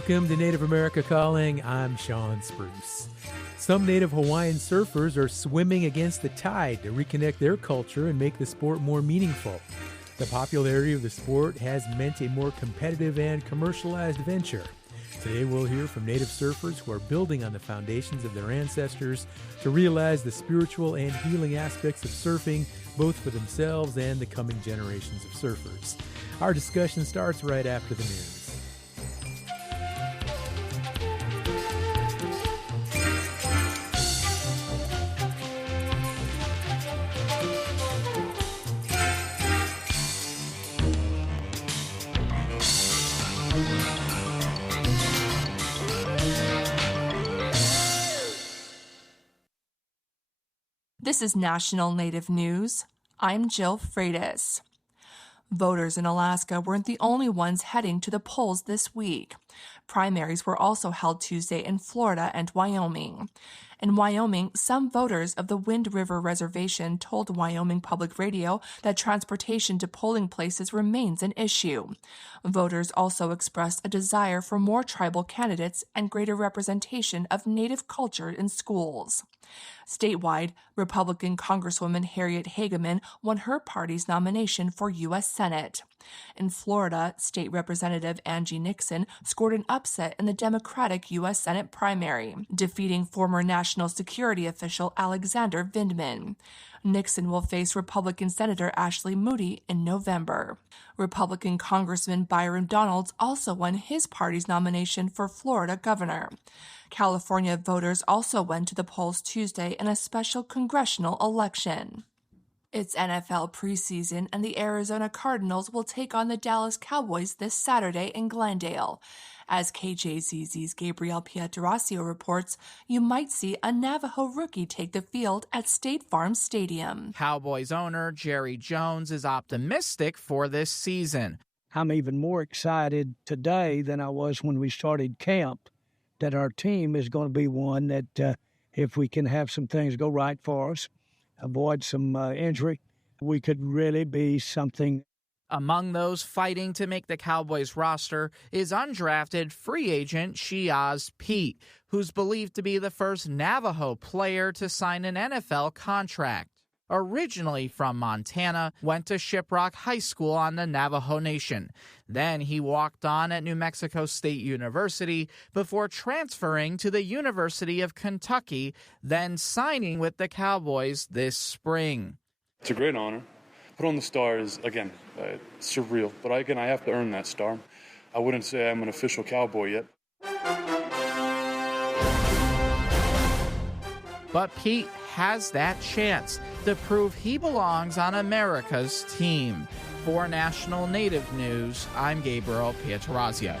Welcome to Native America Calling. I'm Sean Spruce. Some Native Hawaiian surfers are swimming against the tide to reconnect their culture and make the sport more meaningful. The popularity of the sport has meant a more competitive and commercialized venture. Today we'll hear from Native surfers who are building on the foundations of their ancestors to realize the spiritual and healing aspects of surfing, both for themselves and the coming generations of surfers. Our discussion starts right after the news. This is National Native News. I'm Jill Freitas. Voters in Alaska weren't the only ones heading to the polls this week. Primaries were also held Tuesday in Florida and Wyoming. In Wyoming, some voters of the Wind River Reservation told Wyoming Public Radio that transportation to polling places remains an issue. Voters also expressed a desire for more tribal candidates and greater representation of Native culture in schools. Statewide, Republican Congresswoman Harriet Hageman won her party's nomination for U.S. Senate. In Florida, State Representative Angie Nixon scored an upset in the Democratic U.S. Senate primary, defeating former national security official Alexander Vindman. Nixon will face Republican Senator Ashley Moody in November. Republican Congressman Byron Donalds also won his party's nomination for Florida governor. California voters also went to the polls Tuesday in a special congressional election. It's NFL preseason, and the Arizona Cardinals will take on the Dallas Cowboys this Saturday in Glendale. As KJZZ's Gabriel Pietrasio reports, you might see a Navajo rookie take the field at State Farm Stadium. Cowboys owner Jerry Jones is optimistic for this season. I'm even more excited today than I was when we started camp that our team is going to be one that if we can have some things go right for us, avoid some injury, we could really be something. Among those fighting to make the Cowboys roster is undrafted free agent Shiaz Pete, who's believed to be the first Navajo player to sign an NFL contract. Originally from Montana, went to Shiprock High School on the Navajo Nation. Then he walked on at New Mexico State University before transferring to the University of Kentucky, then signing with the Cowboys this spring. It's a great honor. Put on the star is, again, surreal. But I have to earn that star. I wouldn't say I'm an official Cowboy yet. But Pete has that chance to prove he belongs on America's team. For National Native News, I'm Gabriel Pietrasio.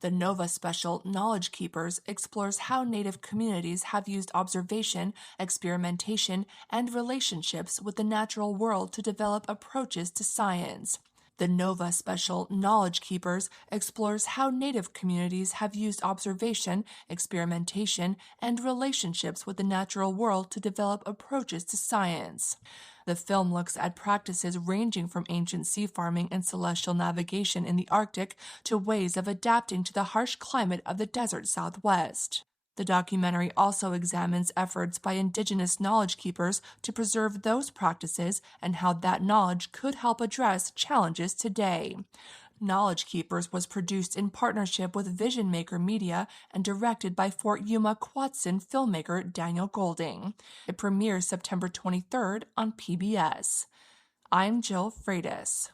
The NOVA special, Knowledge Keepers, explores how Native communities have used observation, experimentation, and relationships with the natural world to develop approaches to science. The NOVA special, Knowledge Keepers, explores how Native communities have used observation, experimentation, and relationships with the natural world to develop approaches to science. The film looks at practices ranging from ancient sea farming and celestial navigation in the Arctic to ways of adapting to the harsh climate of the desert Southwest. The documentary also examines efforts by Indigenous knowledge keepers to preserve those practices and how that knowledge could help address challenges today. Knowledge Keepers was produced in partnership with Vision Maker Media and directed by Fort Yuma Quatsin filmmaker Daniel Golding. It premieres September 23rd on PBS. I'm Jill Freitas.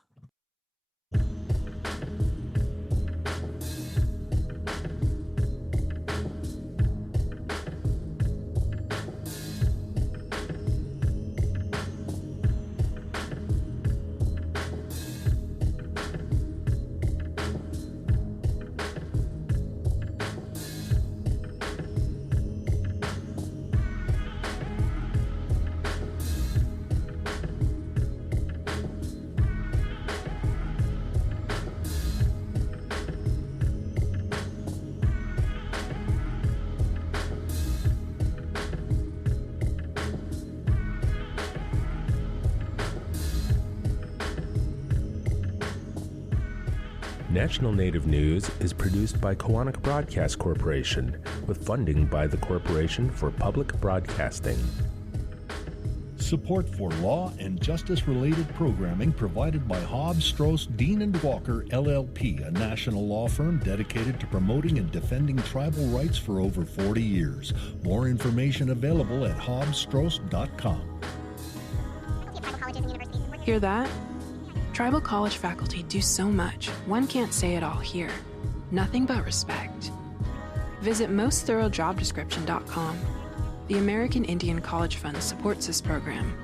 National Native News is produced by Kawanak Broadcast Corporation with funding by the Corporation for Public Broadcasting. Support for law and justice-related programming provided by Hobbs, Strauss, Dean & Walker, LLP, a national law firm dedicated to promoting and defending tribal rights for over 40 years. More information available at hobbsstrauss.com. Hear that? Tribal college faculty do so much, one can't say it all here. Nothing but respect. Visit mostthoroughdescription.com. The American Indian College Fund supports this program.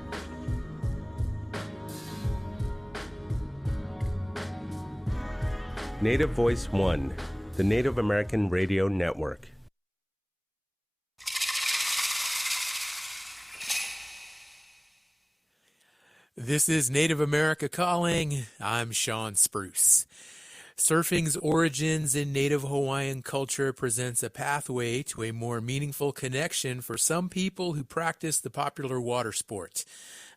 Native Voice One, the Native American Radio Network. This is Native America Calling. I'm Sean Spruce. Surfing's origins in Native Hawaiian culture presents a pathway to a more meaningful connection for some people who practice the popular water sport.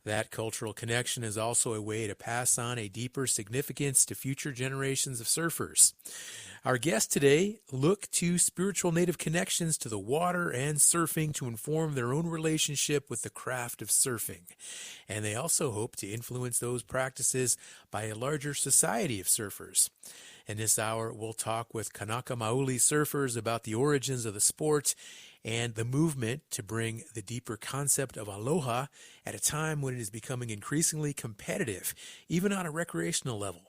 That cultural connection is also a way to pass on a deeper significance to future generations of surfers. Our guests today look to spiritual Native connections to the water and surfing to inform their own relationship with the craft of surfing. And they also hope to influence those practices by a larger society of surfers. In this hour, we'll talk with Kanaka Maoli surfers about the origins of the sport and the movement to bring the deeper concept of aloha at a time when it is becoming increasingly competitive, even on a recreational level.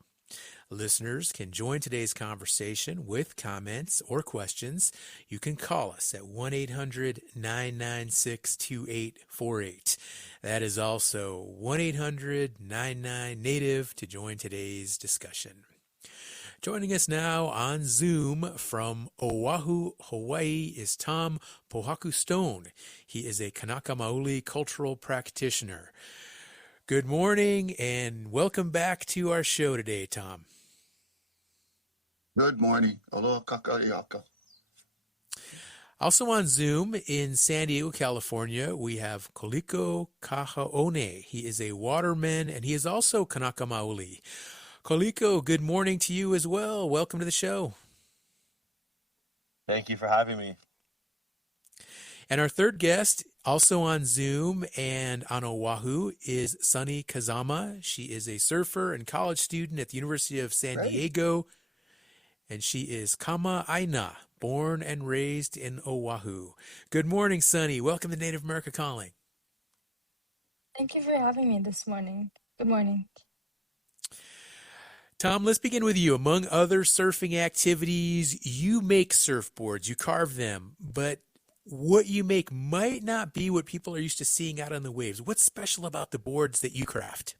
Listeners can join today's conversation with comments or questions. You can call us at 1-800-996-2848. That is also 1-800-99-NATIVE to join today's discussion. Joining us now on Zoom from Oahu, Hawaii is Tom Pohaku Stone. He is a Kanaka Maoli cultural practitioner. Good morning and welcome back to our show today, Tom. Good morning. Aloha kakaiaka. Also on Zoom in San Diego, California, we have Koliko Kahaone. He is a waterman and he is also Kanaka Maoli. Koliko, good morning to you as well. Welcome to the show. Thank you for having me. And our third guest, also on Zoom and on Oahu, is Sunny Kazama. She is a surfer and college student at the University of San Diego. And she is Kama Aina, born and raised in Oahu. Good morning, Sunny. Welcome to Native America Calling. Thank you for having me this morning. Good morning. Tom, let's begin with you. Among other surfing activities, you make surfboards, you carve them, but what you make might not be what people are used to seeing out on the waves. What's special about the boards that you craft?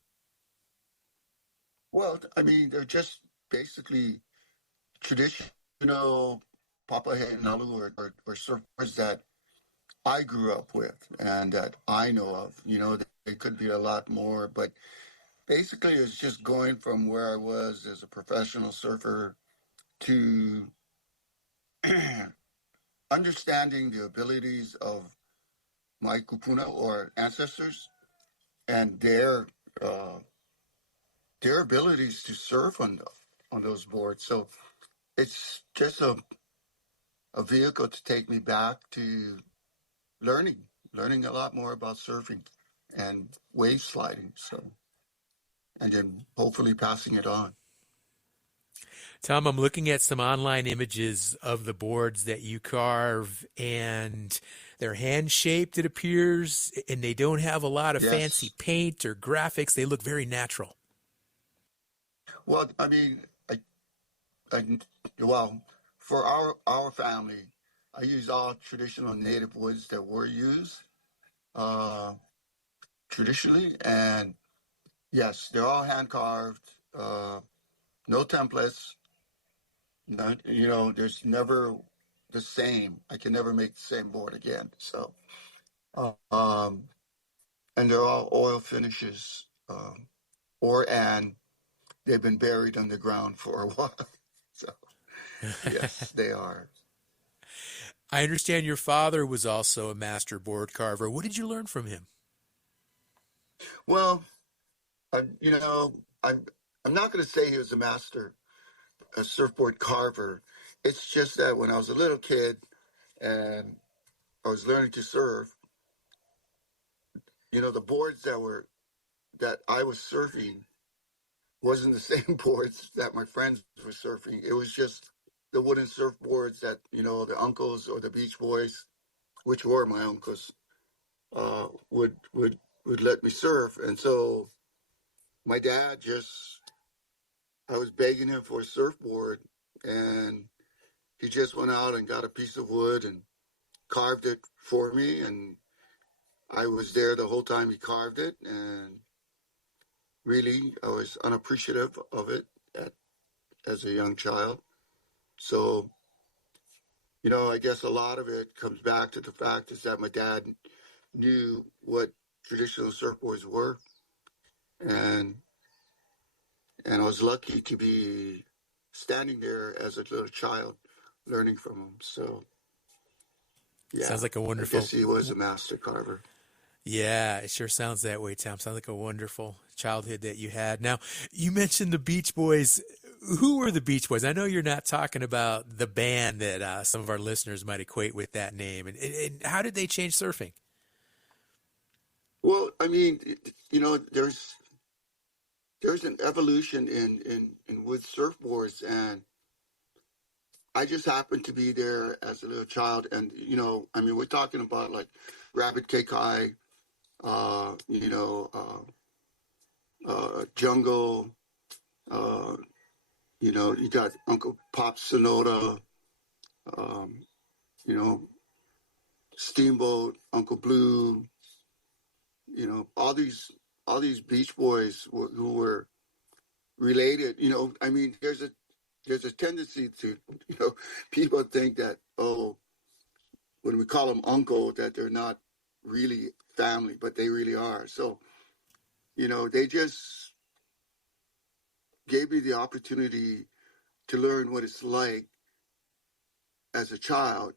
Well, I mean, they're just basically traditional papahenalu or surfers that I grew up with and that I know of. You know, they could be a lot more, but basically it's just going from where I was as a professional surfer to understanding the abilities of my kupuna or ancestors and their abilities to surf on those boards. So it's just a vehicle to take me back to learning a lot more about surfing and wave sliding. So, and then hopefully passing it on. Tom, I'm looking at some online images of the boards that you carve, and they're hand-shaped, it appears, and they don't have a lot of fancy paint or graphics. They look very natural. Well, I mean, well, for our family, I use all traditional native woods that were used traditionally, and yes, they're all hand carved, no templates. You know, there's never the same. I can never make the same board again. So, and they're all oil finishes, and they've been buried underground for a while. So, yes, they are. I understand your father was also a master board carver. What did you learn from him? Well, you know, I'm not going to say he was a master. a surfboard carver. It's just that when I was a little kid and I was learning to surf, the boards that I was surfing wasn't the same boards that my friends were surfing. It was just the wooden surfboards that, the uncles or the Beach Boys, which were my uncles, would let me surf. And so my dad I was begging him for a surfboard, and he just went out and got a piece of wood and carved it for me. And I was there the whole time he carved it. And really, I was unappreciative of it as a young child. So, I guess a lot of it comes back to the fact is that my dad knew what traditional surfboards were. And I was lucky to be standing there as a little child learning from him. So, yeah, Sounds like a I wonderful. guess he was a master carver. Yeah, it sure sounds that way, Tom. Sounds like a wonderful childhood that you had. Now, you mentioned the Beach Boys. Who were the Beach Boys? I know you're not talking about the band that some of our listeners might equate with that name. And how did they change surfing? Well, I mean, there's an evolution in wood surfboards, and I just happened to be there as a little child. And, I mean, we're talking about like Rabbit Kekai, Jungle, you got Uncle Pop Sonoda, um, you know, Steamboat, Uncle Blue, all these Beach Boys who were related. I mean, there's a tendency to, people think that, oh, when we call them uncle, that they're not really family, but they really are. So, they just gave me the opportunity to learn what it's like as a child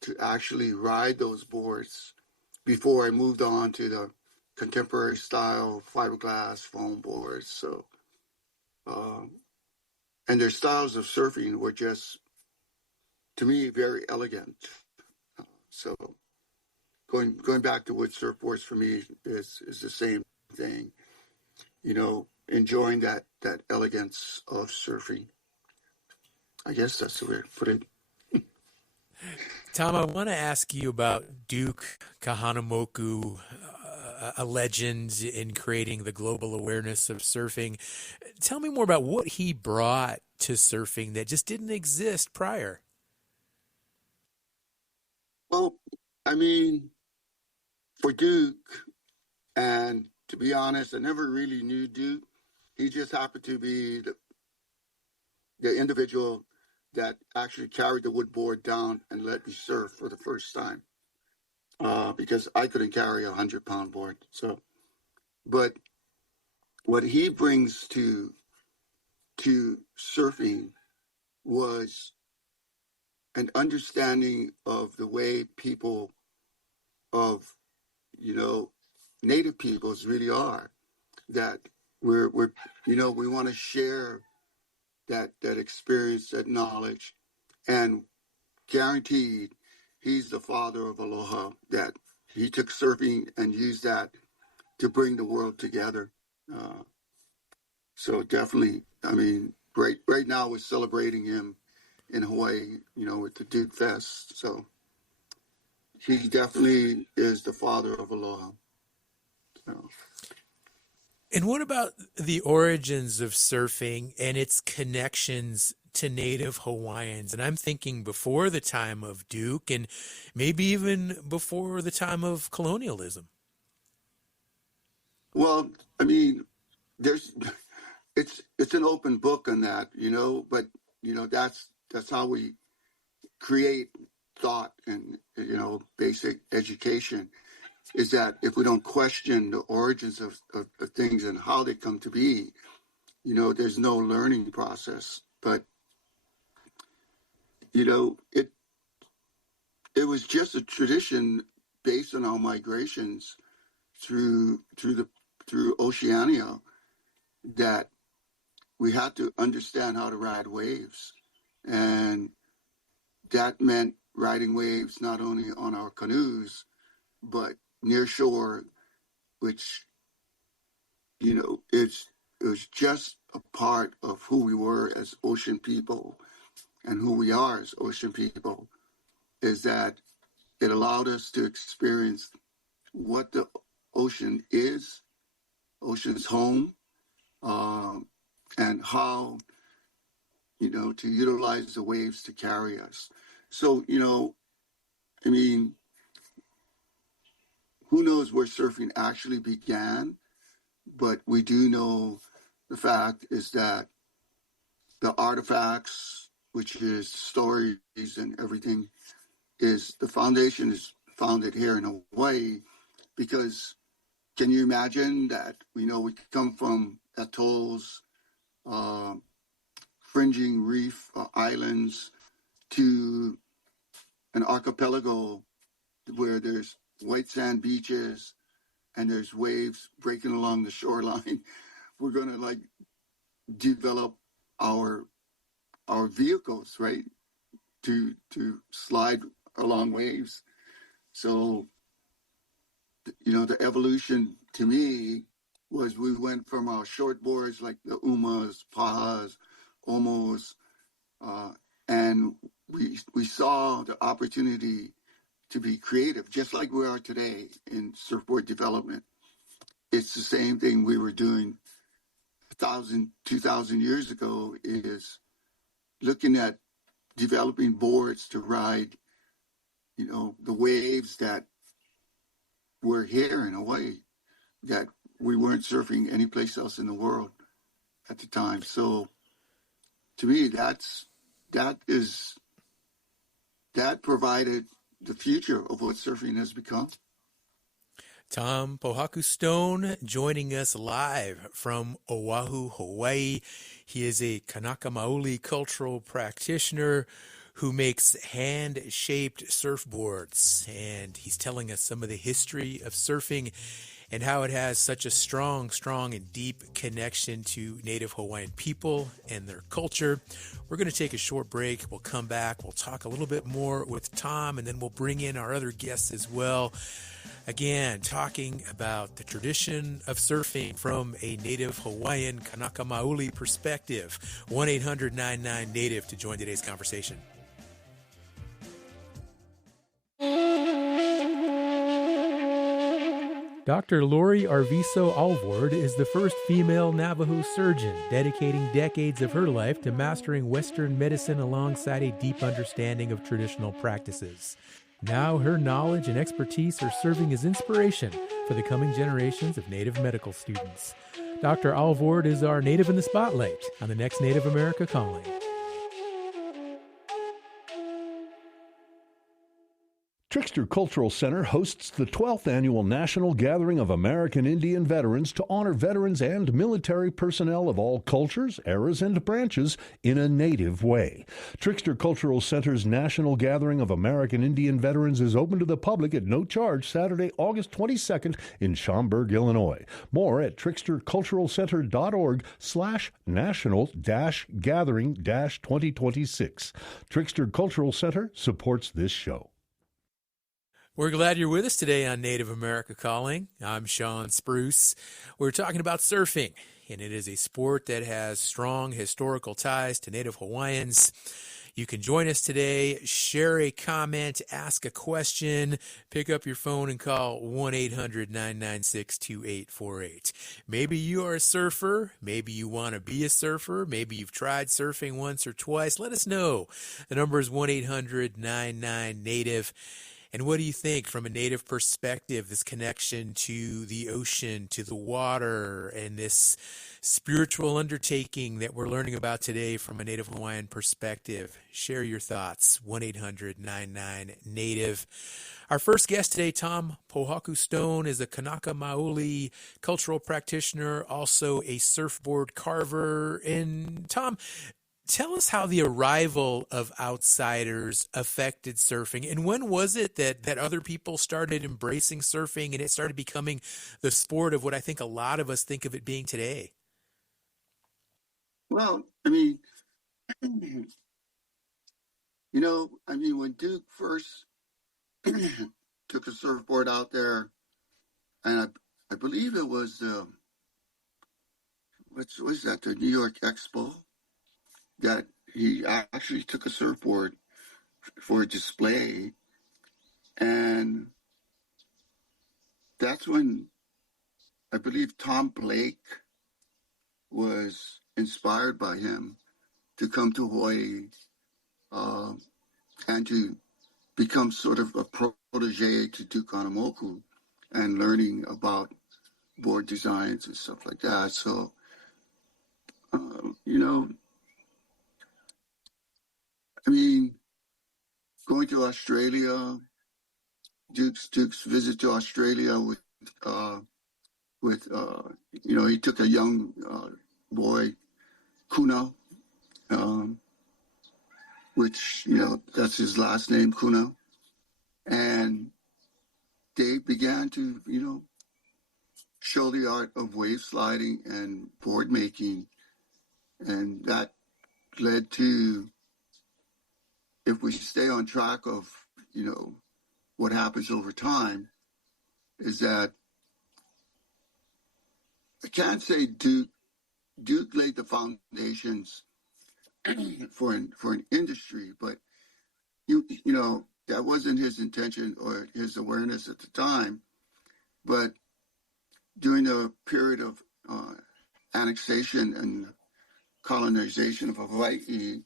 to actually ride those boards before I moved on to the contemporary style fiberglass foam boards. So, and their styles of surfing were just, to me, very elegant. So going back to wood surfboards for me is the same thing. Enjoying that elegance of surfing. I guess that's the way to put it. Tom, I want to ask you about Duke Kahanamoku, a legend in creating the global awareness of surfing. Tell me more about what he brought to surfing that just didn't exist prior. Well, I mean, for Duke, and to be honest, I never really knew Duke. He just happened to be the individual that actually carried the wood board down and let me surf for the first time, because I couldn't carry a 100-pound board. So, but what he brings to surfing was an understanding of the way people of native peoples really are. That we're we want to share that experience, that knowledge, and guaranteed he's the father of aloha, that he took surfing and used that to bring the world together. So definitely, I mean, right now we're celebrating him in Hawaii, with the Duke Fest. So he definitely is the father of aloha. So. And what about the origins of surfing and its connections to native Hawaiians? And I'm thinking before the time of Duke and maybe even before the time of colonialism. Well, I mean, it's an open book on that, but that's how we create thought and basic education, is that if we don't question the origins of things and how they come to be, there's no learning process. But it was just a tradition based on our migrations through Oceania, that we had to understand how to ride waves. And that meant riding waves not only on our canoes, but near shore, which, it was just a part of who we were as ocean people and who we are as ocean people, is that it allowed us to experience what the ocean is, ocean's home, and how, to utilize the waves to carry us. So, I mean, who knows where surfing actually began, but we do know the fact is that the artifacts, which is stories and everything, is the foundation is founded here in Hawaii. Because can you imagine that, we come from atolls, fringing reef islands, to an archipelago where there's white sand beaches and there's waves breaking along the shoreline. We're going to develop our vehicles, right, to slide along waves. So, the evolution to me was we went from our short boards like the Umas, Pahas, Omos, and we saw the opportunity to be creative, just like we are today in surfboard development. It's the same thing we were doing 2,000 years ago, is looking at developing boards to ride, the waves that were here in Hawaii, that we weren't surfing anyplace else in the world at the time. So to me, that provided the future of what surfing has become. Tom Pohaku Stone joining us live from Oahu, Hawaii. He is a Kanaka Maoli cultural practitioner who makes hand-shaped surfboards, and he's telling us some of the history of surfing and how it has such a strong and deep connection to Native Hawaiian people and their culture. We're going to take a short break. We'll come back. We'll talk a little bit more with Tom, and then we'll bring in our other guests as well. Again, talking about the tradition of surfing from a Native Hawaiian Kanaka Maoli perspective. 1-800-99-NATIVE to join today's conversation. Dr. Lori Arviso Alvord is the first female Navajo surgeon, dedicating decades of her life to mastering Western medicine alongside a deep understanding of traditional practices. Now her knowledge and expertise are serving as inspiration for the coming generations of Native medical students. Dr. Alvord is our Native in the Spotlight on the next Native America Calling. Trickster Cultural Center hosts the 12th Annual National Gathering of American Indian Veterans to honor veterans and military personnel of all cultures, eras, and branches in a Native way. Trickster Cultural Center's National Gathering of American Indian Veterans is open to the public at no charge Saturday, August 22nd in Schaumburg, Illinois. More at tricksterculturalcenter.org/national-gathering-2026. Trickster Cultural Center supports this show. We're glad you're with us today on Native America Calling. I'm Sean Spruce. We're talking about surfing, and it is a sport that has strong historical ties to Native Hawaiians. You can join us today, share a comment, ask a question, pick up your phone and call 1-800-996-2848. Maybe you are a surfer. Maybe you want to be a surfer. Maybe you've tried surfing once or twice. Let us know. The number is 1-800-99-NATIVE. And what do you think from a Native perspective, this connection to the ocean, to the water, and this spiritual undertaking that we're learning about today from a Native Hawaiian perspective? Share your thoughts, 1-800-99-NATIVE. Our first guest today, Tom Pohaku Stone, is a Kanaka Maoli cultural practitioner, also a surfboard carver. And Tom, tell us how the arrival of outsiders affected surfing, and when was it that other people started embracing surfing and it started becoming the sport of what I think a lot of us think of it being today? Well, I mean, when Duke first took a surfboard out there, and I believe it was what was that, the New York Expo, that he actually took a surfboard for a display, and that's when I believe Tom Blake was inspired by him to come to Hawaii uh, and to become sort of a protege to Duke Kahanamoku and learning about board designs and stuff like that. So, you know, I mean, going to Australia, Duke's visit to Australia he took a young boy, Kuno, um, which that's his last name, Kuno, and they began to show the art of wave sliding and board making, and that led to, if we stay on track of what happens over time, is that I can't say Duke laid the foundations for an industry, but that wasn't his intention or his awareness at the time. But during the period of annexation and colonization of Hawaii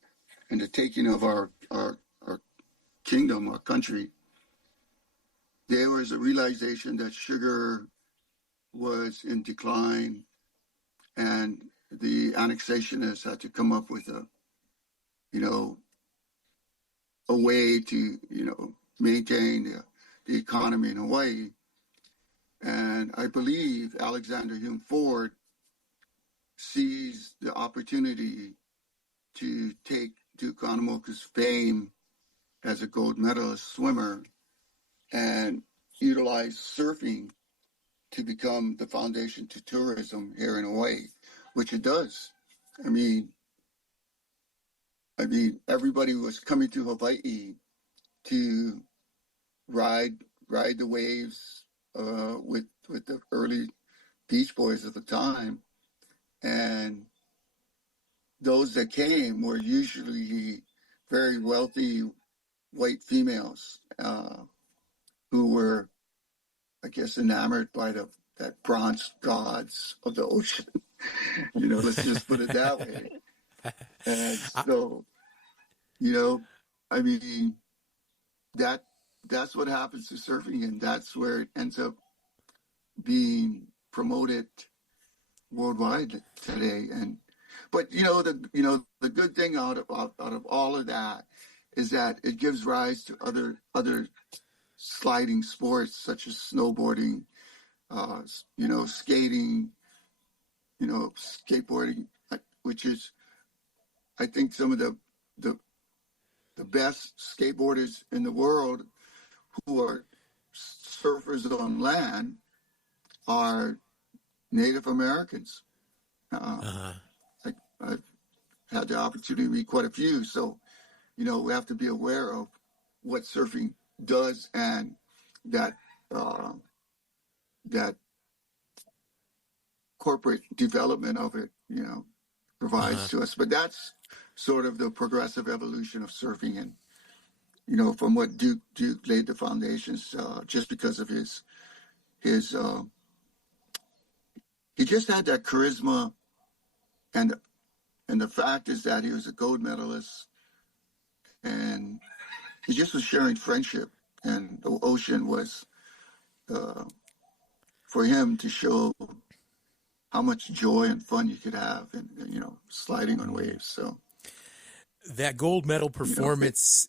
and the taking of our kingdom, our country, there was a realization that sugar was in decline, and the annexationists had to come up with a way to maintain the economy in Hawaii. And I believe Alexander Hume Ford seized the opportunity to take Duke Kahanamoku's fame as a gold medalist swimmer and utilize surfing to become the foundation to tourism here in Hawaii, which it does. I mean, everybody was coming to Hawaii to ride the waves with the early Beach Boys of the time, and those that came were usually very wealthy white females who were, I guess, enamored by that bronze gods of the ocean. Let's just put it that way. And so, I mean, that's what happens to surfing, and that's where it ends up being promoted worldwide today. But the good thing out of all of that is that it gives rise to other sliding sports such as snowboarding, skating, skateboarding, which is, I think, some of the best skateboarders in the world who are surfers on land are Native Americans. I've had the opportunity to meet quite a few, so we have to be aware of what surfing does and that that corporate development of it, provides to us. But that's sort of the progressive evolution of surfing, and from what Duke laid the foundations, just because of his he just had that charisma, and the fact is that he was a gold medalist, and he just was sharing friendship, and the ocean was for him to show how much joy and fun you could have, and sliding on waves. So that gold medal performance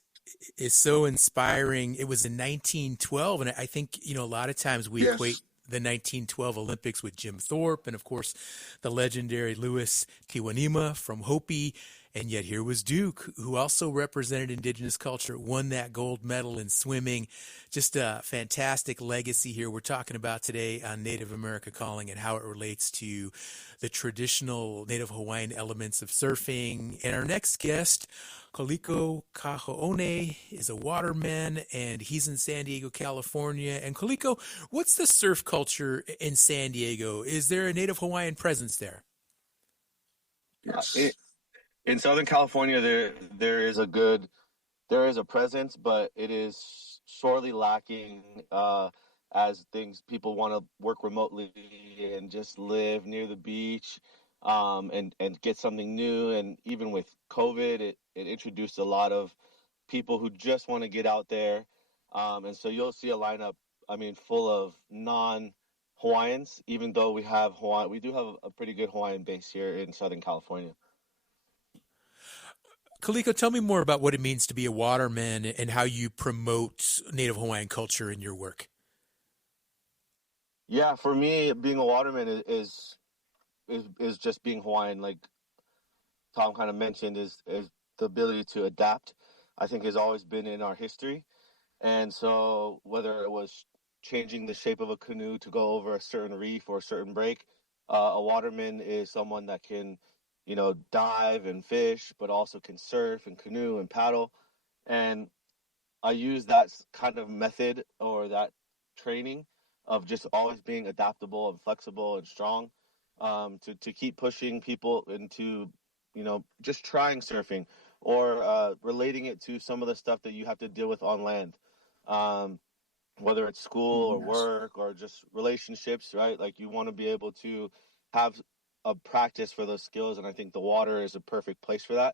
is so inspiring. It was in 1912, and I think a lot of times we equate the 1912 Olympics with Jim Thorpe, and of course the legendary Louis Kiwanima from Hopi. And yet here was Duke, who also represented indigenous culture, won that gold medal in swimming. Just a fantastic legacy here we're talking about today on Native America Calling and how it relates to the traditional Native Hawaiian elements of surfing. And our next guest, Koliko Kaho'one, is a waterman, and he's in San Diego, California. And Koliko, what's the surf culture in San Diego? Is there a Native Hawaiian presence there? In Southern California, there is a presence, but it is sorely lacking as people want to work remotely and just live near the beach, and get something new. And even with COVID, it introduced a lot of people who just want to get out there, and so you'll see a lineup, I mean, full of non-Hawaiians. Even though we do have a pretty good Hawaiian base here in Southern California. Koliko, tell me more about what it means to be a waterman and how you promote Native Hawaiian culture in your work. Yeah, for me, being a waterman is just being Hawaiian. Like Tom kind of mentioned, is the ability to adapt. I think has always been in our history, and so whether it was changing the shape of a canoe to go over a certain reef or a certain break, a waterman is someone that can, dive and fish, but also can surf and canoe and paddle. And I use that kind of method or that training of just always being adaptable and flexible and strong, to keep pushing people into, just trying surfing or relating it to some of the stuff that you have to deal with on land, whether it's school or work or just relationships, right? Like you want to be able to have a practice for those skills. And I think the water is a perfect place for that.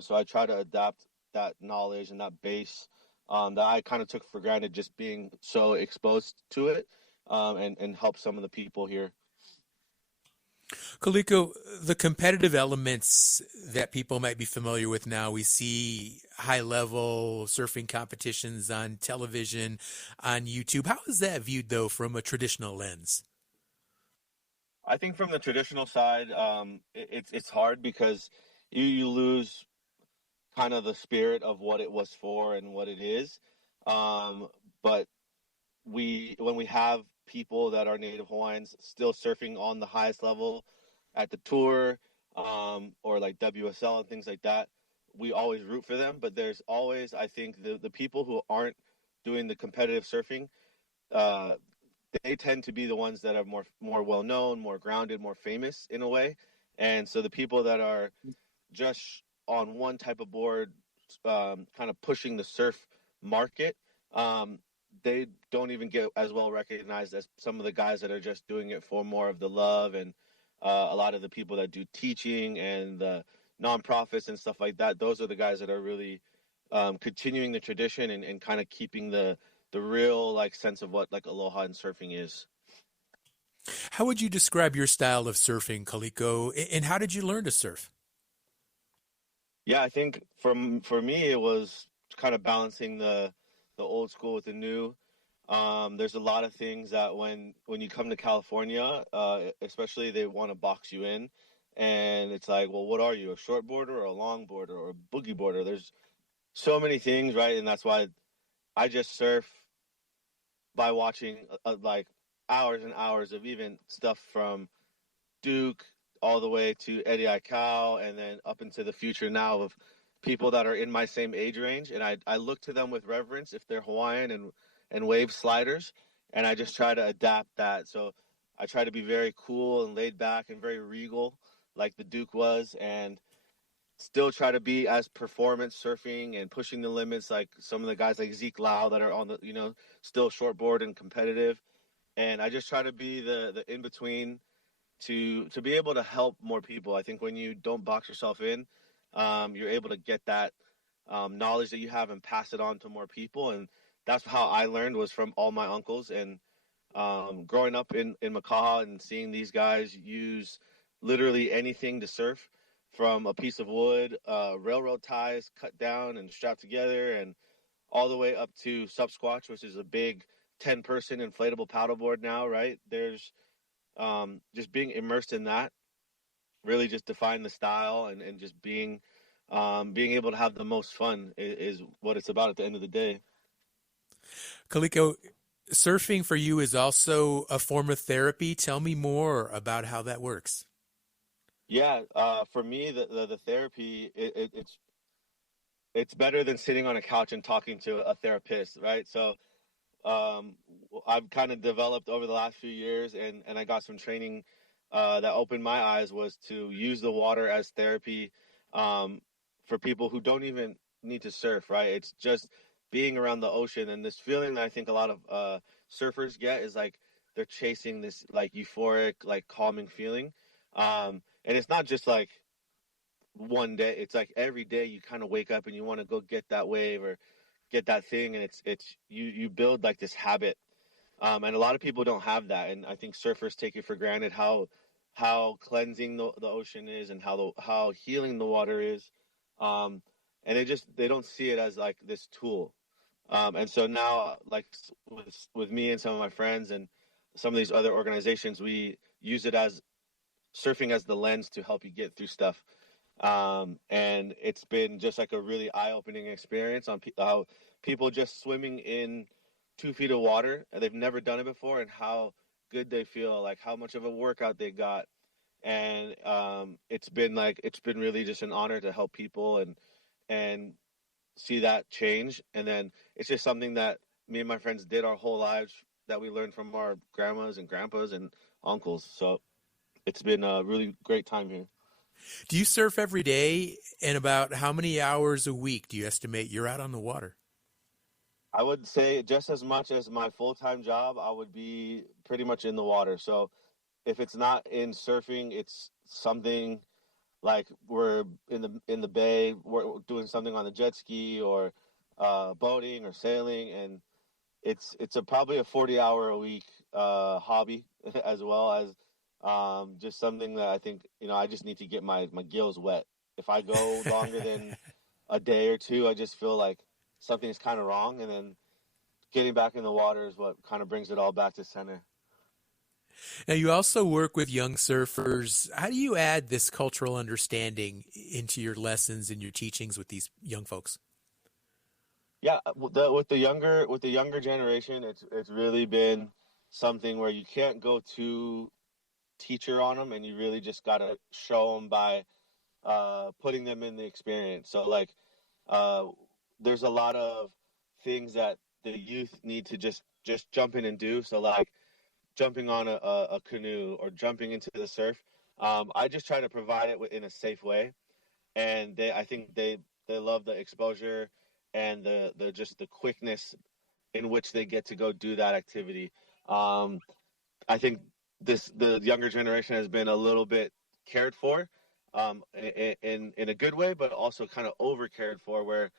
So I try to adapt that knowledge and that base that I kind of took for granted just being so exposed to it, and help some of the people here. Koliko, the competitive elements that people might be familiar with now, we see high-level surfing competitions on television, on YouTube. How is that viewed, though, from a traditional lens? I think from the traditional side, it's hard because you lose kind of the spirit of what it was for and what it is. But when we have people that are Native Hawaiians still surfing on the highest level at the tour, or like WSL and things like that, we always root for them. But there's always, I think, the people who aren't doing the competitive surfing, uh, they tend to be the ones that are more well known, more grounded, more famous in a way. And so the people that are just on one type of board, kind of pushing the surf market, they don't even get as well recognized as some of the guys that are just doing it for more of the love. And a lot of the people that do teaching and the nonprofits and stuff like that, those are the guys that are really continuing the tradition and kind of keeping the real like sense of what like aloha and surfing is. How would you describe your style of surfing, Koliko, and how did you learn to surf? Yeah, I think for me it was kind of balancing the old school with the new. There's a lot of things that when you come to California, especially, they want to box you in, and it's like, well, what are you, a short boarder or a long boarder or a boogie boarder? There's so many things, right? And that's why I just surf by watching like hours and hours of even stuff from Duke all the way to Eddie Aikau, and then up into the future now of people that are in my same age range. And I look to them with reverence if they're Hawaiian and wave sliders, and I just try to adapt that. So I try to be very cool and laid back and very regal like the Duke was, and still try to be as performance surfing and pushing the limits like some of the guys like Zeke Lau that are on the, still shortboard and competitive. And I just try to be the in between to be able to help more people. I think when you don't box yourself in, you're able to get that knowledge that you have and pass it on to more people. And that's how I learned, was from all my uncles. And growing up in Makaha and seeing these guys use literally anything to surf, from a piece of wood, railroad ties cut down and strapped together, and all the way up to Sub Squatch, which is a big 10-person inflatable paddleboard now, right? There's just being immersed in that really just defined the style, and just being being able to have the most fun is what it's about at the end of the day. Kaliko, surfing for you is also a form of therapy. Tell me more about how that works. Yeah, for me, the therapy, it's better than sitting on a couch and talking to a therapist, right? So um, I've kind of developed over the last few years, and I got some training that opened my eyes, was to use the water as therapy um, for people who don't even need to surf, right? It's just being around the ocean, and this feeling that I think a lot of surfers get is like they're chasing this like euphoric, like calming feeling. And it's not just like one day, it's like every day you kind of wake up and you want to go get that wave or get that thing, and it's you build like this habit, and a lot of people don't have that, and I think surfers take it for granted how cleansing the ocean is, and how healing the water is, and they don't see it as like this tool, and so now, like with me and some of my friends and some of these other organizations, we use it as surfing as the lens to help you get through stuff. And it's been just like a really eye-opening experience on how people just swimming in 2 feet of water, and they've never done it before, and how good they feel, like how much of a workout they got. And it's been really just an honor to help people and see that change. And then it's just something that me and my friends did our whole lives, that we learned from our grandmas and grandpas and uncles. So it's been a really great time here. Do you surf every day? And about how many hours a week do you estimate you're out on the water? I would say just as much as my full-time job, I would be pretty much in the water. So if it's not in surfing, it's something like we're in the bay, we're doing something on the jet ski, or boating or sailing, and it's probably a 40-hour a week hobby, as well as just something that I think, I just need to get my gills wet. If I go longer than a day or two, I just feel like something's kind of wrong, and then getting back in the water is what kind of brings it all back to center. Now, you also work with young surfers. How do you add this cultural understanding into your lessons and your teachings with these young folks? Yeah, with the younger generation, it's really been something where you can't go too teacher on them, and you really just gotta show them by putting them in the experience. So like, uh, there's a lot of things that the youth need to just jump in and do. So like jumping on a canoe or jumping into the surf. I just try to provide it in a safe way, and I think they love the exposure and the just the quickness in which they get to go do that activity. I think the younger generation has been a little bit cared for, in a good way, but also kind of over cared for, where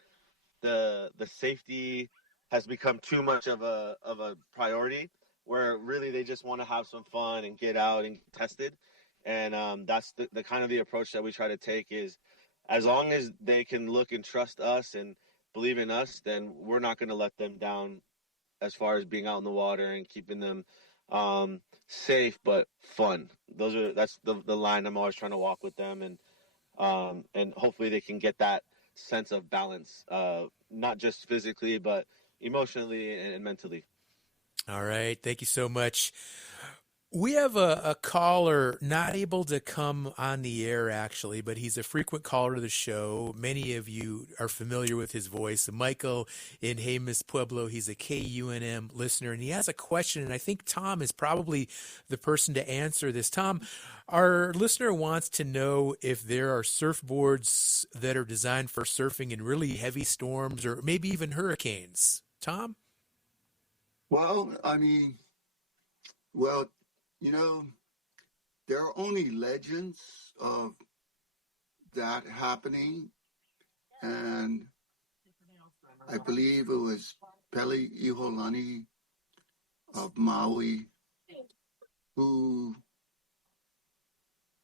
the safety has become too much of a priority, where really they just want to have some fun and get out and get tested. And that's the kind of the approach that we try to take, is as long as they can look and trust us and believe in us, then we're not going to let them down as far as being out in the water and keeping them safe but fun. That's the line I'm always trying to walk with them, and hopefully they can get that sense of balance, not just physically but emotionally and mentally. All right. Thank you so much. We have a caller not able to come on the air, actually, but he's a frequent caller to the show. Many of you are familiar with his voice. Michael in Jemez Pueblo, he's a KUNM listener, and he has a question, and I think Tom is probably the person to answer this. Tom, our listener wants to know if there are surfboards that are designed for surfing in really heavy storms or maybe even hurricanes. Tom? Well, well, there are only legends of that happening, and I believe it was Pele Iholani of Maui who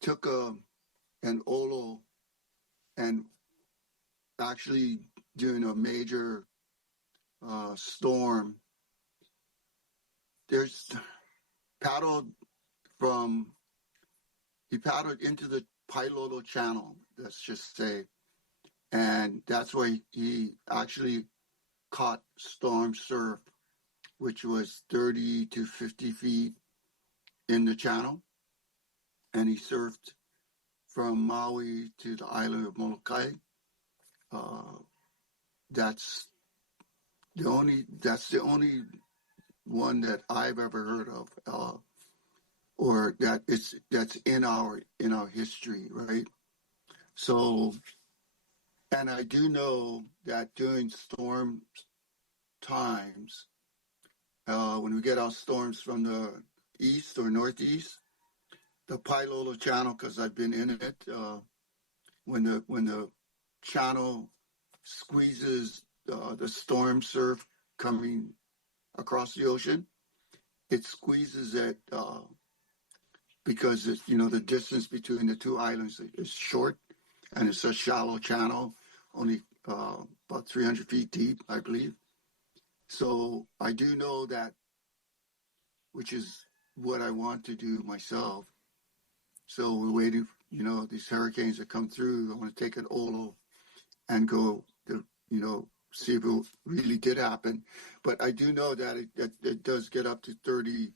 took an Olo, and actually during a major storm, there's paddled he paddled into the Pailolo Channel, let's just say, And that's why he actually caught storm surf, which was 30 to 50 feet in the channel. And he surfed from Maui to the island of Molokai. That's the only one that I've ever heard of, or that's in our history, right? So, and I do know that during storm times, when we get our storms from the east or northeast, the Pailolo Channel, because I've been in it, when the channel squeezes the storm surf coming across the ocean, it squeezes it because the distance between the two islands is short, and it's a shallow channel, only about 300 feet deep, I believe. So I do know that, which is what I want to do myself. So we're waiting, these hurricanes that come through. I want to take an Olo and go to, see if it really did happen. But I do know that it does get up to 30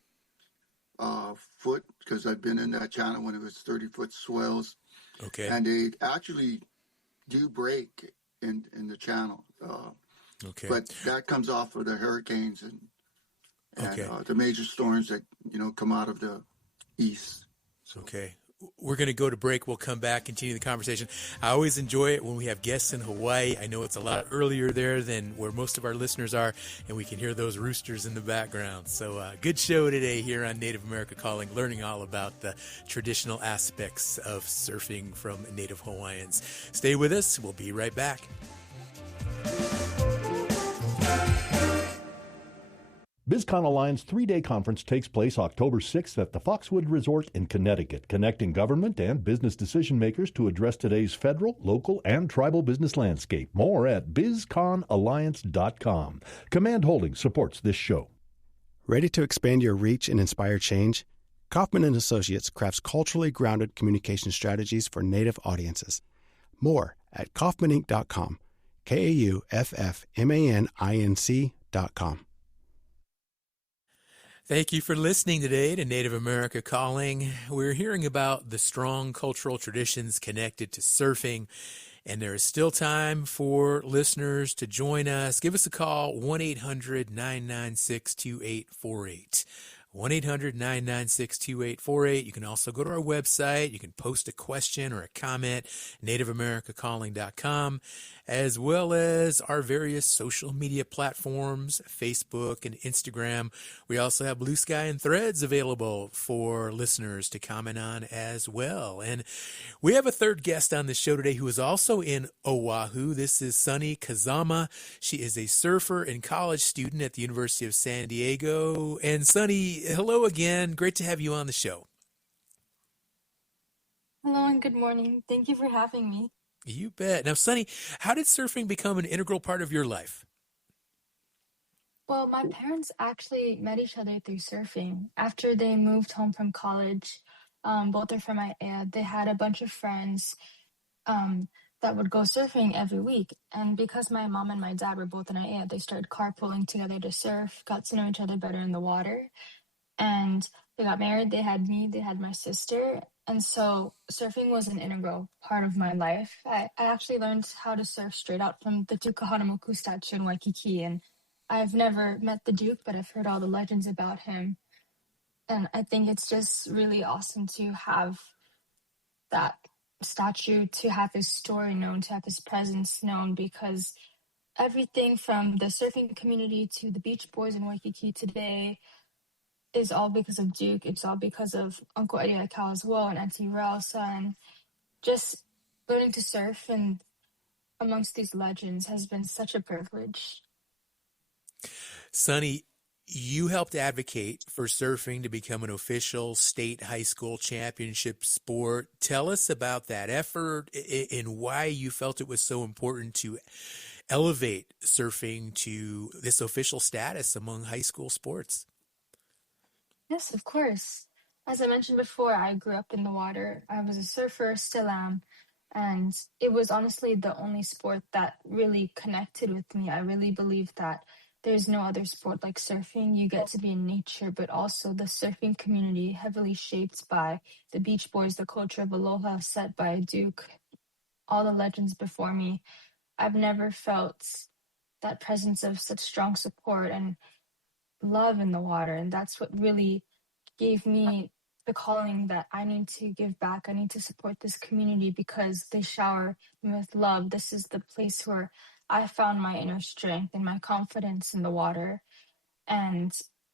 foot, because I've been in that channel when it was 30-foot swells. Okay. And they actually do break in the channel. Okay. But that comes off of the hurricanes and okay. The major storms that, come out of the east. So. Okay. We're going to go to break. We'll come back, continue the conversation. I always enjoy it when we have guests in Hawaii. I know it's a lot earlier there than where most of our listeners are, and we can hear those roosters in the background. So good show today here on Native America Calling, learning all about the traditional aspects of surfing from Native Hawaiians. Stay with us. We'll be right back. BizCon Alliance 3-day conference takes place October 6th at the Foxwood Resort in Connecticut, connecting government and business decision makers to address today's federal, local, and tribal business landscape. More at bizconalliance.com. Command Holdings supports this show. Ready to expand your reach and inspire change? Kaufman & Associates crafts culturally grounded communication strategies for Native audiences. More at kaufmaninc.com. KAUFFMANINC.com. Thank you for listening today to Native America Calling. We're hearing about the strong cultural traditions connected to surfing, and there is still time for listeners to join us. Give us a call, 1-800-996-2848. 1-800-996-2848. You can also go to our website. You can post a question or a comment, nativeamericacalling.com, as well as our various social media platforms, Facebook and Instagram. We also have Blue Sky and Threads available for listeners to comment on as well. And we have a third guest on the show today who is also in Oahu. This is Sunny Kazama. She is a surfer and college student at the University of San Diego. And Sunny, hello again. Great to have you on the show. Hello and good morning. Thank you for having me. You bet. Now, Sunny, how did surfing become an integral part of your life? Well, my parents actually met each other through surfing. After they moved home from college, both are from Aiea, they had a bunch of friends that would go surfing every week. And because my mom and my dad were both in Aiea, they started carpooling together to surf, got to know each other better in the water. And they got married, they had me, they had my sister. And so surfing was an integral part of my life. I actually learned how to surf straight out from the Duke Kahanamoku statue in Waikiki. And I've never met the Duke, but I've heard all the legends about him. And I think it's just really awesome to have that statue, to have his story known, to have his presence known, because everything from the surfing community to the Beach Boys in Waikiki today is all because of Duke. It's all because of Uncle Eddie Aikau as well, and Auntie Rausa, and just learning to surf and amongst these legends has been such a privilege. Sunny, you helped advocate for surfing to become an official state high school championship sport. Tell us about that effort and why you felt it was so important to elevate surfing to this official status among high school sports. Yes, of course. As I mentioned before, I grew up in the water. I was a surfer, still am. And it was honestly the only sport that really connected with me. I really believe that there's no other sport like surfing. You get to be in nature, but also the surfing community, heavily shaped by the Beach Boys, the culture of aloha set by Duke, all the legends before me. I've never felt that presence of such strong support and love in the water. And that's what really gave me the calling that I need to give back. I need to support this community because they shower me with love. This is the place where I found my inner strength and my confidence in the water. And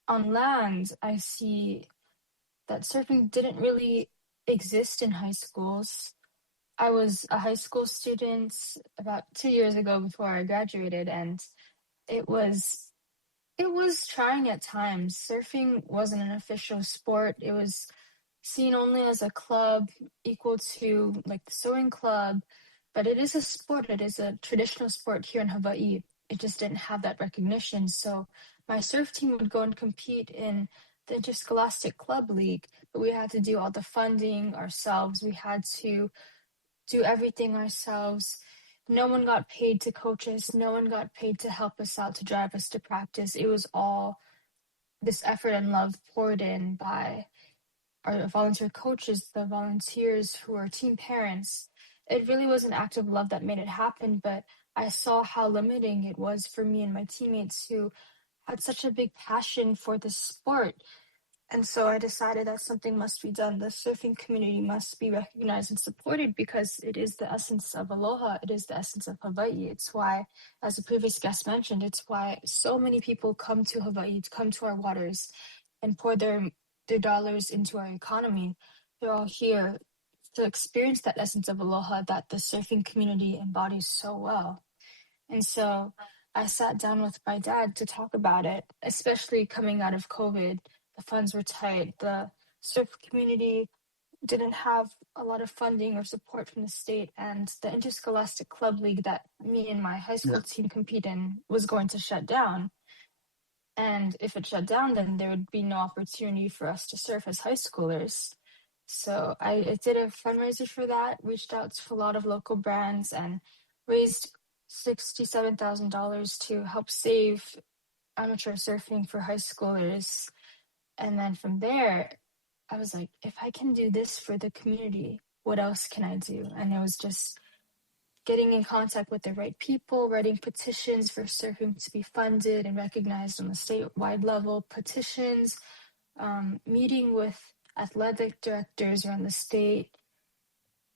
on land, I see that surfing didn't really exist in high schools. I was a high school student about 2 years ago before I graduated, and it was it was trying at times. Surfing wasn't an official sport. It was seen only as a club equal to like the sewing club, but it is a sport. It is a traditional sport here in Hawaii. It just didn't have that recognition. So my surf team would go and compete in the Interscholastic Club League, but we had to do all the funding ourselves. We had to do everything ourselves. No one got paid to coach us. No one got paid to help us out, to drive us to practice. It was all this effort and love poured in by our volunteer coaches, the volunteers who are team parents. It really was an act of love that made it happen, but I saw how limiting it was for me and my teammates who had such a big passion for the sport. And so I decided that something must be done. The surfing community must be recognized and supported because it is the essence of aloha. It is the essence of Hawaii. It's why, as the previous guest mentioned, it's why so many people come to Hawaii, to come to our waters and pour their dollars into our economy. They're all here to experience that essence of aloha that the surfing community embodies so well. And so I sat down with my dad to talk about it, especially coming out of COVID. The funds were tight. The surf community didn't have a lot of funding or support from the state, and the Interscholastic Club League that me and my high school team compete in was going to shut down. And if it shut down, then there would be no opportunity for us to surf as high schoolers. So I did a fundraiser for that, reached out to a lot of local brands, and raised $67,000 to help save amateur surfing for high schoolers. And then from there, I was like, if I can do this for the community, what else can I do? And it was just getting in contact with the right people, writing petitions for surfing to be funded and recognized on the statewide level, petitions, meeting with athletic directors around the state.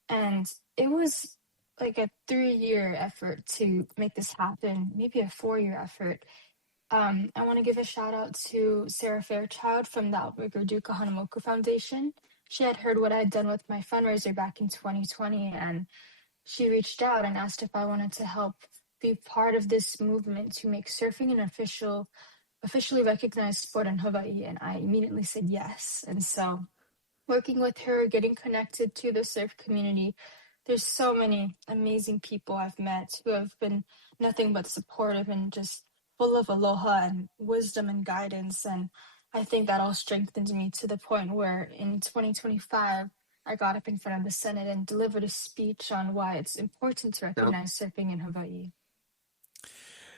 And it was like a 3-year effort to make this happen, maybe a 4-year effort. I want to give a shout out to Sarah Fairchild from the Outrigger Duke Kahanamoku Foundation. She had heard what I had done with my fundraiser back in 2020, and she reached out and asked if I wanted to help be part of this movement to make surfing an officially recognized sport in Hawaii. And I immediately said yes. And so working with her, getting connected to the surf community, there's so many amazing people I've met who have been nothing but supportive and just full of aloha and wisdom and guidance. And I think that all strengthened me to the point where in 2025, I got up in front of the Senate and delivered a speech on why it's important to recognize surfing in Hawaii.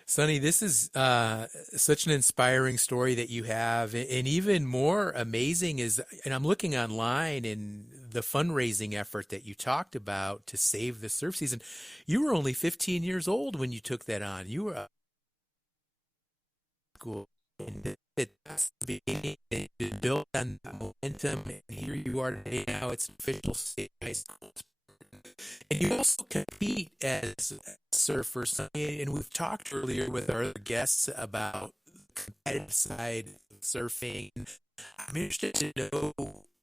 Sonny, this is such an inspiring story that you have. And even more amazing is, and I'm looking online and the fundraising effort that you talked about to save the surf season. You were only 15 years old when you took that on. You were school. And that's the beginning. It built on that momentum. And here you are today. Now it's an official state high school. And you also compete as a surfer. And we've talked earlier with our other guests about the competitive side of surfing. I'm interested to know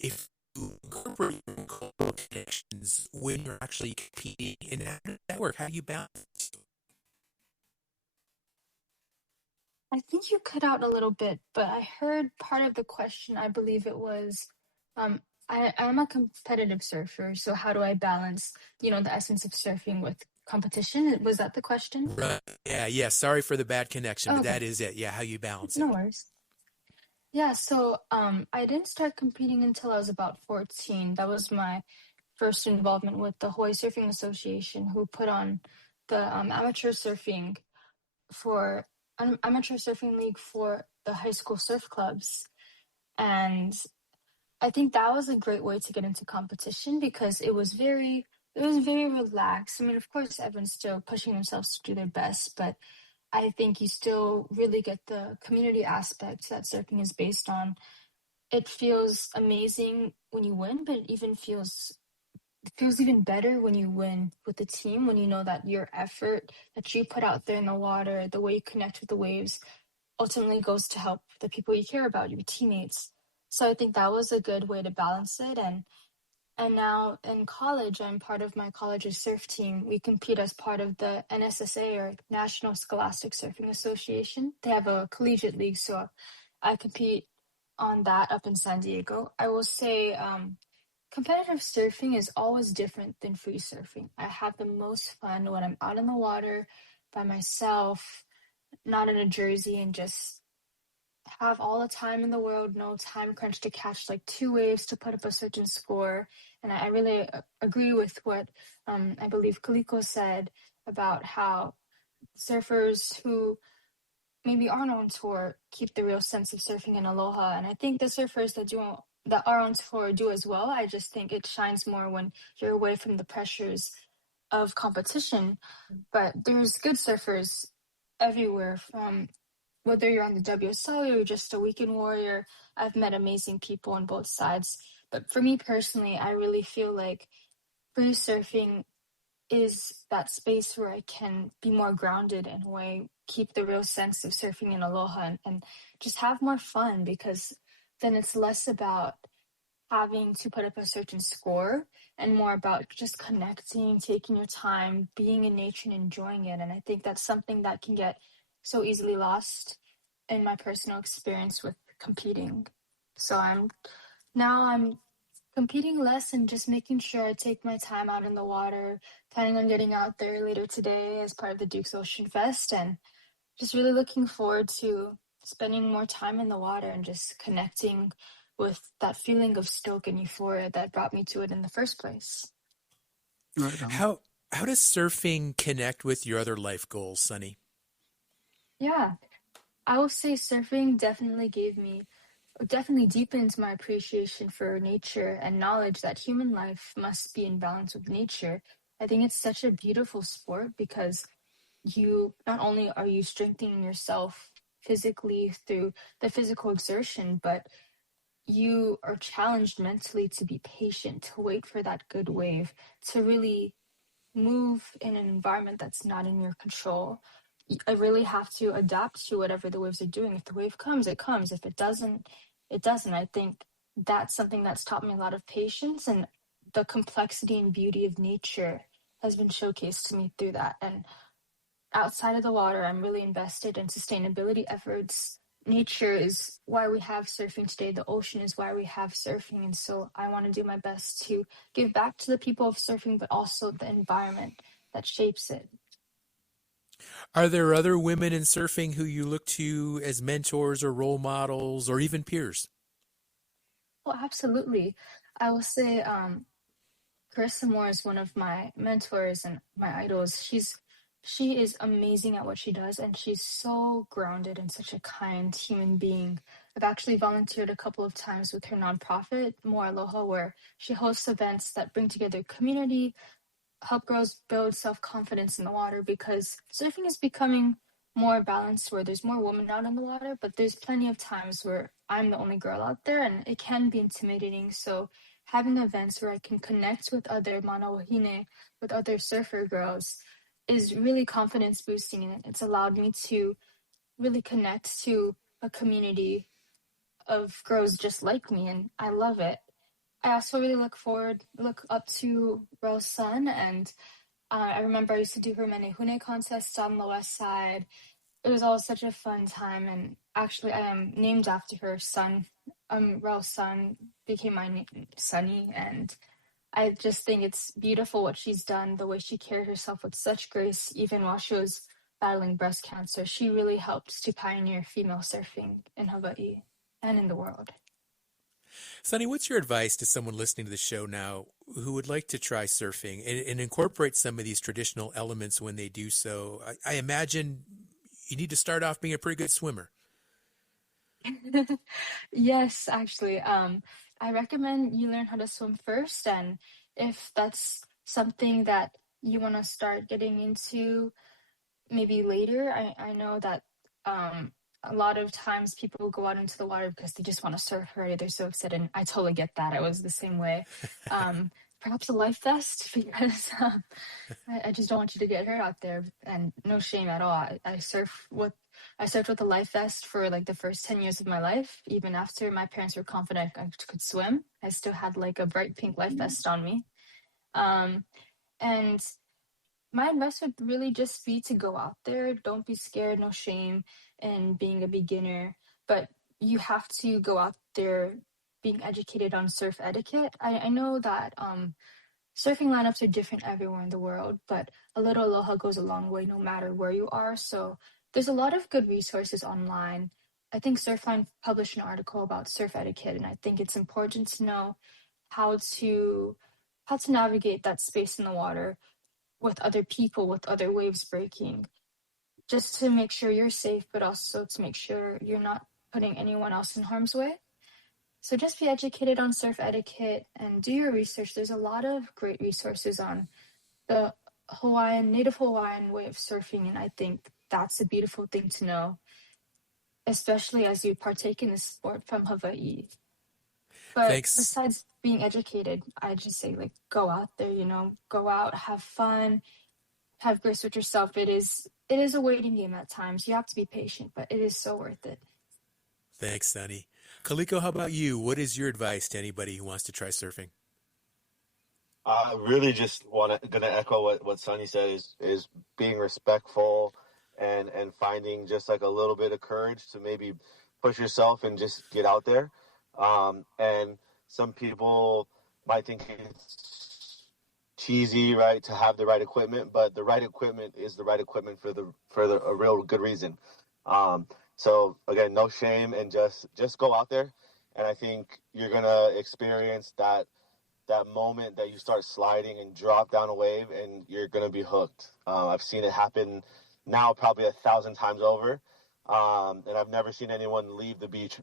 if you incorporate your own cultural connections when you're actually competing. And how does that work? How do you balance? I think you cut out a little bit, but I heard part of the question. I believe it was, I'm a competitive surfer, so how do I balance, the essence of surfing with competition? Was that the question? Right. Yeah. Sorry for the bad connection, but Okay. that is it. Yeah, how you balance it. No worries. Yeah, so I didn't start competing until I was about 14. That was my first involvement with the Hawaii Surfing Association, who put on the amateur surfing league for the high school surf clubs. And I think that was a great way to get into competition because it was very relaxed. I mean, of course, everyone's still pushing themselves to do their best, but I think you still really get the community aspect that surfing is based on. It feels amazing when you win, but it feels even better when you win with the team, when you know that your effort that you put out there in the water, the way you connect with the waves, ultimately goes to help the people you care about, your teammates. So I think that was a good way to balance it. And now in college, I'm part of my college's surf team. We compete as part of the NSSA, or National Scholastic Surfing Association. They have a collegiate league, so I compete on that up in San Diego. I will say competitive surfing is always different than free surfing. I have the most fun when I'm out in the water by myself, not in a jersey, and just have all the time in the world, no time crunch to catch like 2 waves to put up a certain score. And I really agree with what I believe Kaliko said about how surfers who maybe aren't on tour keep the real sense of surfing and aloha. And I think the surfers that are on tour do as well. I just think it shines more when you're away from the pressures of competition. But there's good surfers everywhere, from whether you're on the WSL or you're just a weekend warrior. I've met amazing people on both sides. But for me personally, I really feel like free surfing is that space where I can be more grounded in a way, keep the real sense of surfing in aloha, and just have more fun, because then it's less about having to put up a certain score and more about just connecting, taking your time, being in nature and enjoying it. And I think that's something that can get so easily lost in my personal experience with competing. So I'm competing less and just making sure I take my time out in the water, planning on getting out there later today as part of the Duke's Ocean Fest, and just really looking forward to spending more time in the water and just connecting with that feeling of stoke and euphoria that brought me to it in the first place. Right on. How does surfing connect with your other life goals, Sunny? Yeah, I will say surfing definitely deepens my appreciation for nature and knowledge that human life must be in balance with nature. I think it's such a beautiful sport because you not only are you strengthening yourself physically through the physical exertion, but you are challenged mentally to be patient, to wait for that good wave, to really move in an environment that's not in your control. I really have to adapt to whatever the waves are doing. If the wave comes, it comes. If it doesn't, it doesn't. I think that's something that's taught me a lot of patience, and the complexity and beauty of nature has been showcased to me through that. And outside of the water, I'm really invested in sustainability efforts. Nature is why we have surfing today. The ocean is why we have surfing. And so I want to do my best to give back to the people of surfing, but also the environment that shapes it. Are there other women in surfing who you look to as mentors or role models or even peers? Well, absolutely. I will say Carissa Moore is one of my mentors and my idols. She is amazing at what she does, and she's so grounded and such a kind human being. I've actually volunteered a couple of times with her nonprofit, More Aloha, where she hosts events that bring together community, help girls build self-confidence in the water, because surfing is becoming more balanced where there's more women out in the water, but there's plenty of times where I'm the only girl out there and it can be intimidating. So having events where I can connect with other mana wahine, with other surfer girls, is really confidence boosting, and it's allowed me to really connect to a community of girls just like me, and I love it. I also really look up to Rose Sun, and I remember I used to do her Menehune contest on the west side. It was all such a fun time, and actually I am named after her son. Rose Sun became my name, Sunny, and I just think it's beautiful what she's done, the way she carried herself with such grace, even while she was battling breast cancer. She really helped to pioneer female surfing in Hawaii and in the world. Sonny, what's your advice to someone listening to the show now who would like to try surfing and incorporate some of these traditional elements when they do so? I imagine you need to start off being a pretty good swimmer. Yes, actually. I recommend you learn how to swim first, and if that's something that you want to start getting into maybe later, I know that a lot of times people go out into the water because they just want to surf already. They're so excited. And I totally get that. I was the same way. Perhaps a life vest because I just don't want you to get hurt out there. And no shame at all. I surfed with a life vest for like the first 10 years of my life. Even after my parents were confident I could swim, I still had like a bright pink life vest on me. And my advice would really just be to go out there. Don't be scared, no shame in being a beginner. But you have to go out there being educated on surf etiquette. I know that surfing lineups are different everywhere in the world, but a little aloha goes a long way no matter where you are. So there's a lot of good resources online. I think Surfline published an article about surf etiquette, and I think it's important to know how to navigate that space in the water with other people, with other waves breaking, just to make sure you're safe, but also to make sure you're not putting anyone else in harm's way. So just be educated on surf etiquette and do your research. There's a lot of great resources on the Native Hawaiian way of surfing, and I think that's a beautiful thing to know, especially as you partake in this sport from Hawaii. But Thanks. besides being educated, I just say, like, go out there, go out, have fun, have grace with yourself. It is a waiting game at times. You have to be patient, but it is so worth it. Thanks, Sonny. Kaliko, how about you? What is your advice to anybody who wants to try surfing? I really just gonna echo what Sonny said is being respectful and finding just like a little bit of courage to maybe push yourself and just get out there. And some people might think it's cheesy, right, to have the right equipment, but the right equipment is the right equipment for a real good reason. So again, no shame, and just go out there. And I think you're gonna experience that moment that you start sliding and drop down a wave, and you're gonna be hooked. I've seen it happen now probably 1,000 times over, and I've never seen anyone leave the beach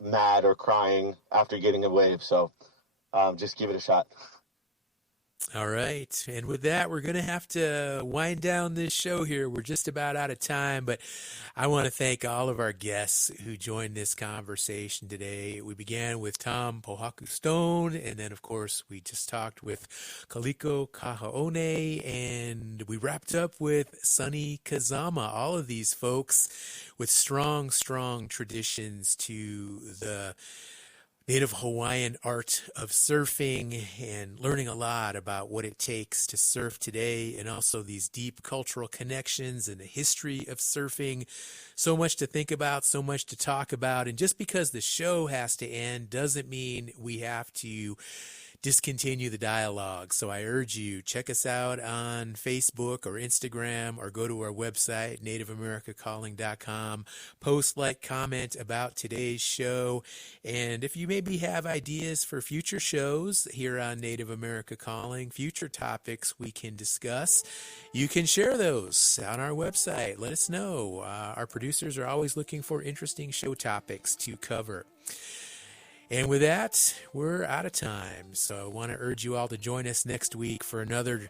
mad or crying after getting a wave. So just give it a shot. All right. And with that, we're going to have to wind down this show here. We're just about out of time, but I want to thank all of our guests who joined this conversation today. We began with Tom Pohaku Stone, and then, of course, we just talked with Kaliko Kahaone, and we wrapped up with Sonny Kazama. All of these folks with strong, strong traditions to the Native Hawaiian art of surfing, and learning a lot about what it takes to surf today, and also these deep cultural connections and the history of surfing. So much to think about, so much to talk about. And just because the show has to end doesn't mean we have to discontinue the dialogue. So I urge you, check us out on Facebook or Instagram, or go to our website, nativeamericacalling.com. Post, like, comment about today's show. And if you maybe have ideas for future shows here on Native America Calling, future topics we can discuss, you can share those on our website. Let us know. Our producers are always looking for interesting show topics to cover. And with that, we're out of time. So I want to urge you all to join us next week for another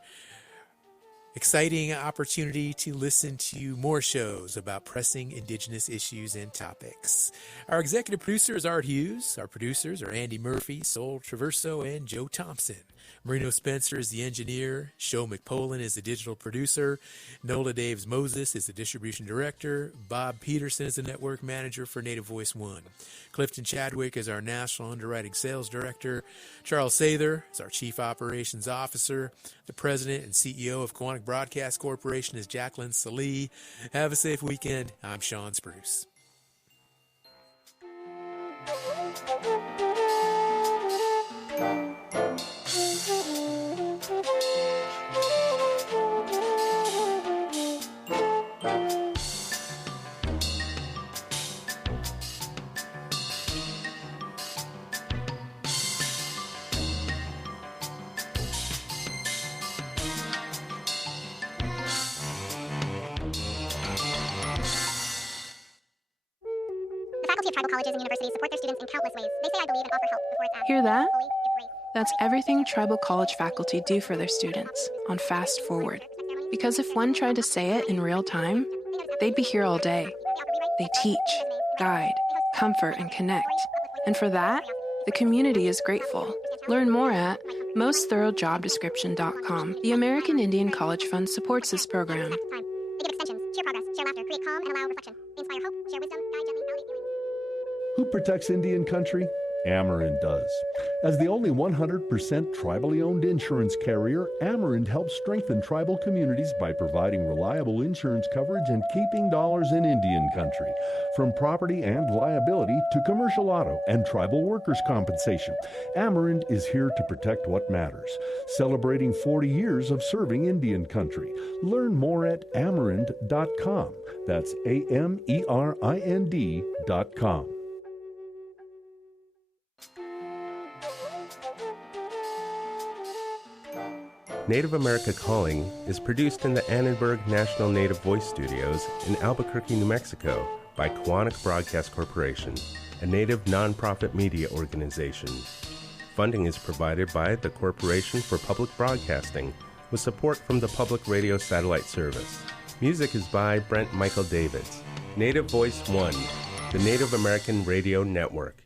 exciting opportunity to listen to more shows about pressing Indigenous issues and topics. Our executive producer is Art Hughes. Our producers are Andy Murphy, Sol Traverso, and Joe Thompson. Marino Spencer is the engineer. Sho McPolin is the digital producer. Nola Daves Moses is the distribution director. Bob Peterson is the network manager for Native Voice One. Clifton Chadwick is our national underwriting sales director. Charles Sather is our chief operations officer. The president and CEO of Kawanak Broadcast Corporation is Jacqueline Salee. Have a safe weekend. I'm Sean Spruce. tribal colleges and universities support their students in countless ways. They say I believe and offer help before it's asked. Hear that? Fully give grace. That's everything tribal college faculty do for their students on Fast Forward. Because if one tried to say it in real time, they'd be here all day. They teach, guide, comfort, and connect. And for that, the community is grateful. Learn more at mostthoroughdjobdescription.com. The American Indian College Fund supports this program. They give extensions, cheer progress, share laughter, create calm, and allow reflection. They inspire hope, share wisdom, guide gently, validate feelings. Who protects Indian country? Amerind does. As the only 100% tribally owned insurance carrier, Amerind helps strengthen tribal communities by providing reliable insurance coverage and keeping dollars in Indian country. From property and liability to commercial auto and tribal workers' compensation, Amerind is here to protect what matters. Celebrating 40 years of serving Indian country. Learn more at amerind.com. That's AMERIND.com. Native America Calling is produced in the Annenberg National Native Voice Studios in Albuquerque, New Mexico by Kawanak Broadcast Corporation, a Native nonprofit media organization. Funding is provided by the Corporation for Public Broadcasting with support from the Public Radio Satellite Service. Music is by Brent Michael Davids. Native Voice One, the Native American Radio Network.